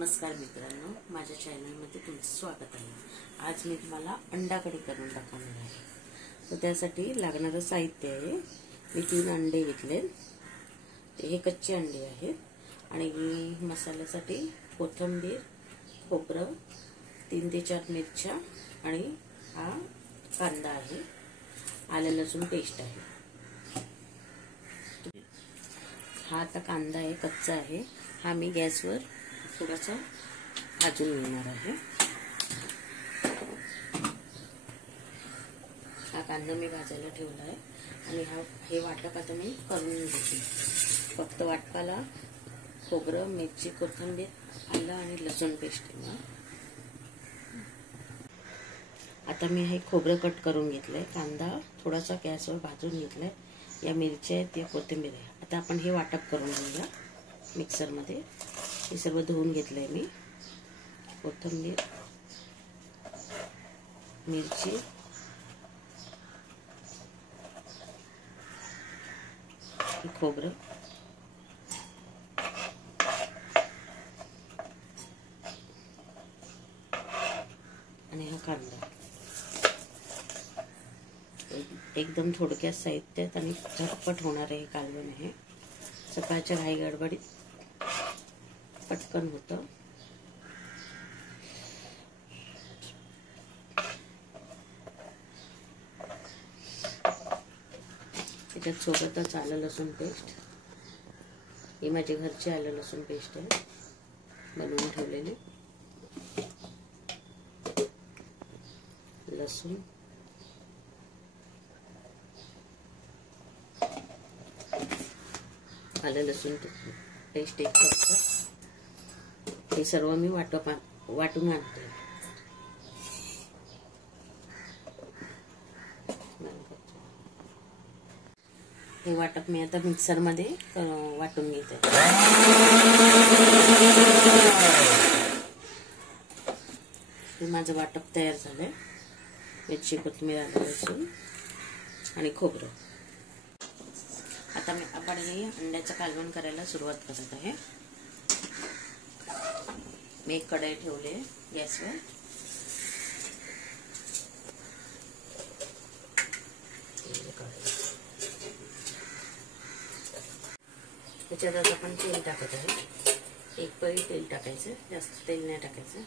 नमस्कार मित्रांनो, माझ्या चॅनलमध्ये तुमचं स्वागत आहे। आज मी तुम्हाला अंडा कढी करून दाखवणार आहे। तर त्यासाठी लागणारं साहित्य आहे, मी 3 अंडे घेतले, हे कच्चे अंडे आहेत। आणि मसाल्यासाठी कोथिंबीर, खोबरं, 3 ते 4 मिरच्या आणि हा कांदा आहे, आलं लसूण पेस्ट आहे। हा आता कांदा आहे, कच्चा आहे, हा मी गॅसवर थोडासा भाजून घेणार आहे। हा कांदा मी भाजायला ठेवला आहे आणि हे वाटप आता मी करून घेते। फक्त वाटपाला खोबरं, मिरची, कोथिंबीर, आलं आणि लसूण पेस्ट आहे। आता मी हे खोबरं कट करून घेतलंय, कांदा थोडासा गॅसवर भाजून घेतलाय, या मिरच्या आहेत, या कोथिंबीर आहे। आता आपण हे वाटप करून घेऊया मिक्सर मध्ये। हे सर्व धुवून घेतलंय मी, कोथिंबीर, मिरची, खोबरं आणि हा कांदा। एकदम थोडक्यात साहित्यात आणि झटपट होणार आहे कालवण आहे। सकाळच्या घाई गडबडीत पटकन होतं। त्याच्यात सोबतच आलं लसूण पेस्ट, ही माझी घरची आलं लसूण पेस्ट आहे, बनवून ठेवलेली। लसूण, आलं लसूण पेस्ट 1 कप, हे सर्व मी वाटून आणते। हे वाटप मी आता मिक्सर मध्ये वाटून घेते। हे माझं वाटप तयार झालंय, मिरची, कोथिंबीर, आलं लसूण आणि खोबरं। आता आपण हे अंड्याचं कालवण करायला सुरुवात करत आहे। मी एक कढई ठेवले गॅसवर, त्याच्यात आता आपण तेल टाकत आहे। 1 पळी तेल टाकायचं, जास्त तेल नाही टाकायचं।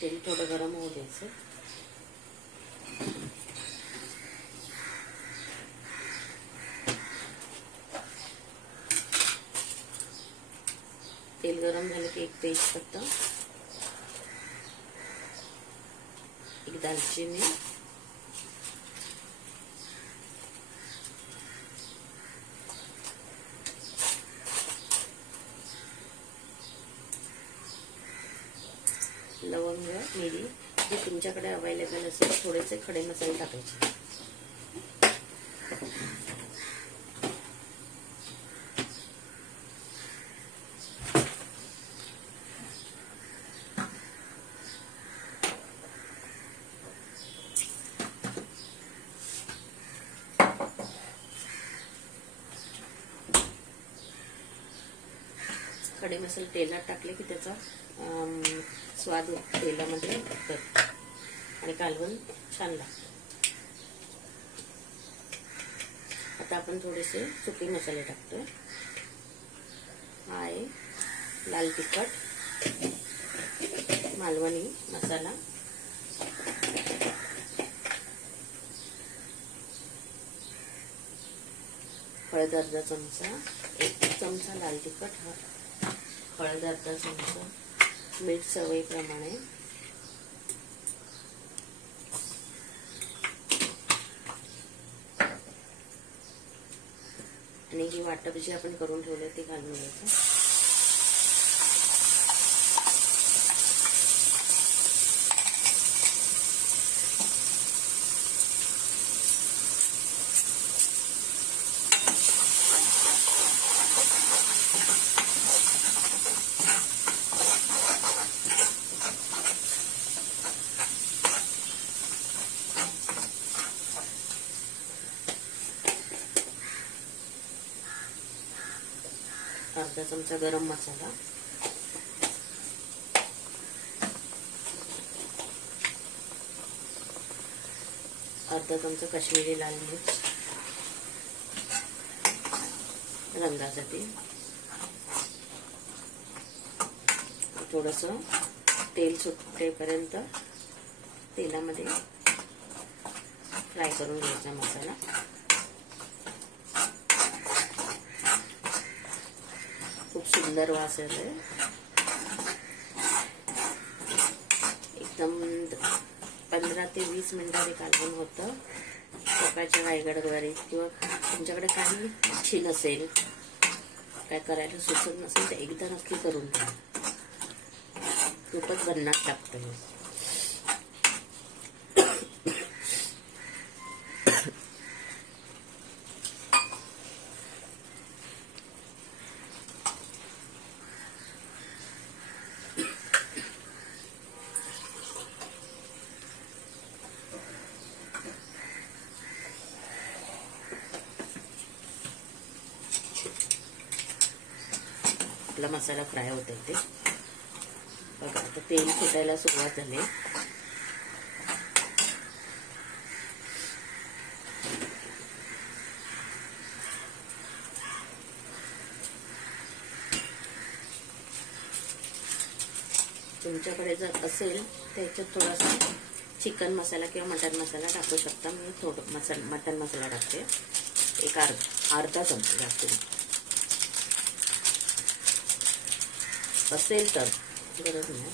तेल थोडं गरम होऊ द्यायचं। तेल गरम झालं की 1 तेजपत्ता, 1 दालचिनी, लवंग, मिरी, जे तुमच्याकडे अवेलेबल असेल, थोडेसे खडे मसाले टाकायचे। खडे मसाले तेलात टाकले की त्याचा स्वाद तेलामध्ये उतरतो आणि कालवण छान लागतं। आता आपण थोडेसे सुके मसाले टाकतोय। हा आहे लाल तिखट, मालवणी मसाला, हळद अर्धा चमचा, 1 चमचा लाल तिखट, हळद अर्धा चमचा, मीठ सवयीप्रमाणे, आणि ही वाटप जी आपण करून ठेवले ते घालून घ्यायचं। अर्धा चमचा गरम मसाला, अर्धा चमचा काश्मीरी लाल मिर्च रंगासाठी, थोडंसं तेल सुटेपर्यंत तेलामध्ये फ्राय करून घ्यायचा मसाला। खूप सुंदर वास येतोय, एकदम 15 ते 20 मिनिटांनी कालवण होतं। सकाळच्या घाईगडबडीत किंवा तुमच्याकडे काही इच्छा नसेल, काय करायला सुचत नसेल तर एकदा नक्की करून घ्या, खूपच भन्नाट लागतं। आपला मसाला फ्राय होत आहे ते बघा, आता तेल सुटायला सुरुवात झाली। तुमच्याकडे जर असेल त्याच्यात थोडासा चिकन मसाला किंवा मटन मसाला टाकू शकता। मी थोडं मटन मसाला टाकते, एक अर्धा चमचा जास्त असेल तर, गरज नाही।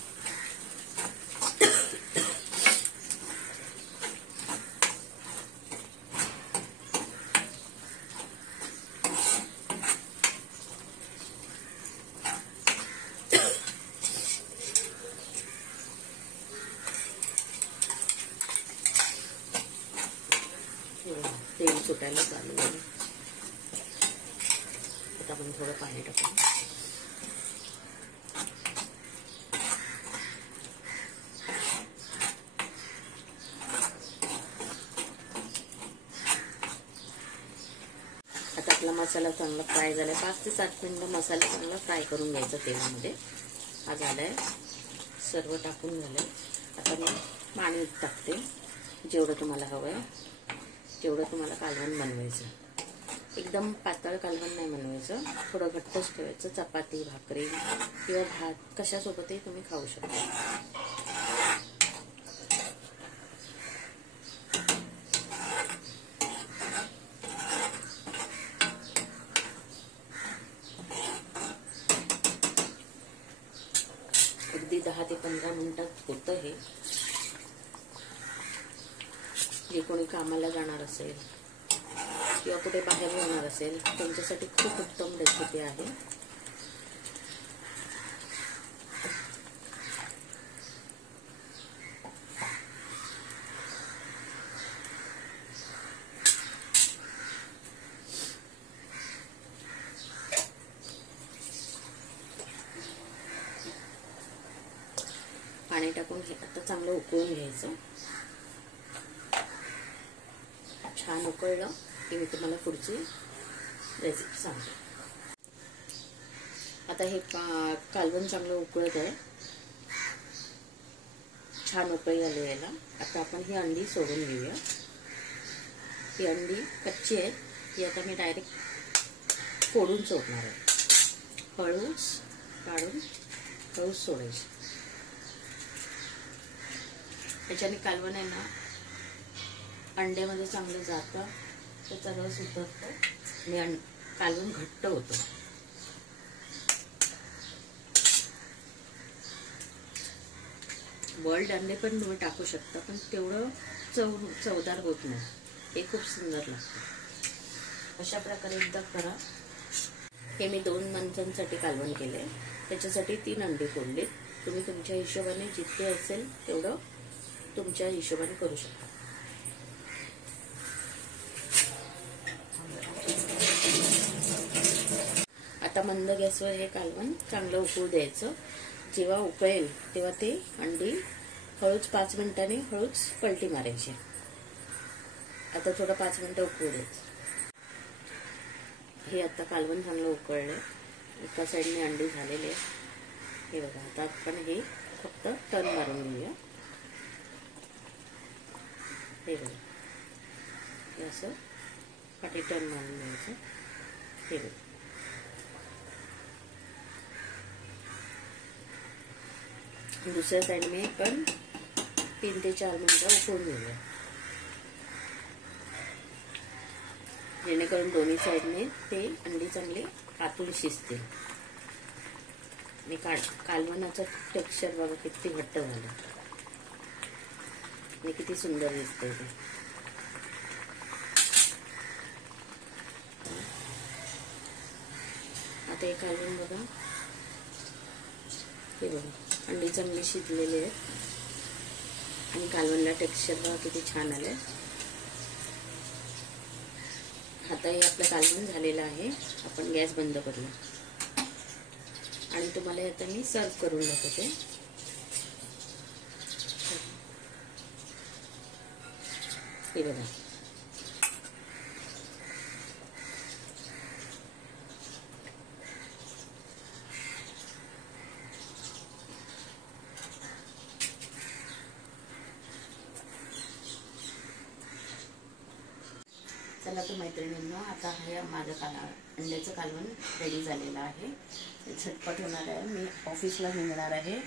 तेल सुटायला चालू झालं, आता आपण थोडं पाणी टाकू। आता आपला मसाला चांगला फ्राय झालाय, 5 ते 7 मिनिटं मसाला चांगला फ्राय करून घ्यायचा तेलामध्ये। हा झालाय, सर्व टाकून झालंय। आता मी पाणी टाकते, जेवढं तुम्हाला हवंय जेवढं तुम्हाला कालवण बनवायचं। एकदम पातळ कालवण नाही बनवायचं, थोडं घट्टच ठेवायचं। चपाती, भाकरी किंवा भात कशासोबतही तुम्ही खाऊ शकता। अगदी 10 ते 15 मिनिटात होतं हे। जे कोणी कामाला जाणार असेल किंवा कुठे बाहेर जाणार असेल त्यांच्यासाठी खूप उत्तम रेसिपी आहे। पाणी टाकून आता चांगलं उकळून घ्यायचं। छान उकळलं की मी तुम्हाला पुढची रेसिपी सांगते। आता हे कालवण चांगलं उकळत आहे, छान उकळी आली याला। आता आपण ही अंडी सोडून घेऊया। ही अंडी कच्ची आहे, ही आता मी डायरेक्ट फोडून सोडणार आहे। हळूच काढून हळूच सोडायची, त्याच्याने कालवण आहे ना अंड्यामध्ये चांगलं जातं, त्याचा रस उतरतो आणि कालवण घट्ट होतं। बॉइल्ड अंडे पण तुम्ही टाकू शकता, पण तेवढं चवदार होत नाही, हे खूप सुंदर लागतं। अशा प्रकारे एकदा करा। हे मी 2 माणसांसाठी कालवण केले, त्याच्यासाठी 3 अंडी फोडले। तुम्ही तुमच्या हिशोबाने जितके असेल तेवढं तुमच्या हिशोबाने करू शकता। आता मंद गॅसवर हे कालवण चांगलं उकळू द्यायचं। जेव्हा उकळेल तेव्हा ते अंडी हळूच 5 मिनिटांनी हळूच पलटी मारायची। आता थोडं 5 मिनिटं उकळू द्यायचं। हे आता कालवण चांगलं उकळलंय, एका साईडने अंडी झालेले. हे बघा, आता आपण हे फक्त टर्न मारून घेऊया. हे बघा, हे असं पाठी टर्न मारून घ्यायचं. हे बघा, दुसऱ्या साईडने पण 3 ते 4 मिनिटं उकळून घेऊया, जेणेकरून दोन्ही साईडने ते अंडी चांगले आतून शिजतील. आणि कालवणाचं टेक्स्चर बघा किती घट्ट झालं आणि किती सुंदर दिसतंय ते. आता हे कालवण बघा, हे बघा अंडी चांगली शिजलेली आहेत आणि कालवणला टेक्स्चर बघा किती छान आलंय. आता हे आपलं कालवण झालेलं आहे. आपण गॅस बंद करूया आणि तुम्हाला आता मी सर्व करून दाखवते. हे बघा, चला तर मैत्रिणींनो, आता हे माझं अंड्याचं कालवण रेडी झालेलं आहे. झटपट होणार आहे. मी ऑफिसला निघणार आहे,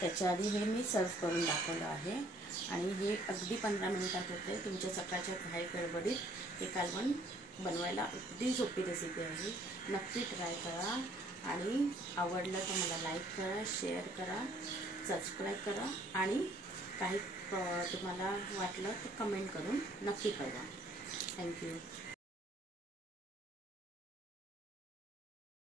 त्याच्या आधी हे मी सर्व करून दाखवलं आहे आणि हे अगदी 15 मिनिटात होते. तुमच्या सकाळच्या घाई गडबडीत हे कालवण बनवायला अगदी सोपी रेसिपी आहे. नक्की ट्राय करा आणि आवडलं तर मला लाईक करा, शेअर करा, सबस्क्राईब करा आणि काही तुम्हाला वाटलं तर कमेंट करून नक्की कळवा. Thank you.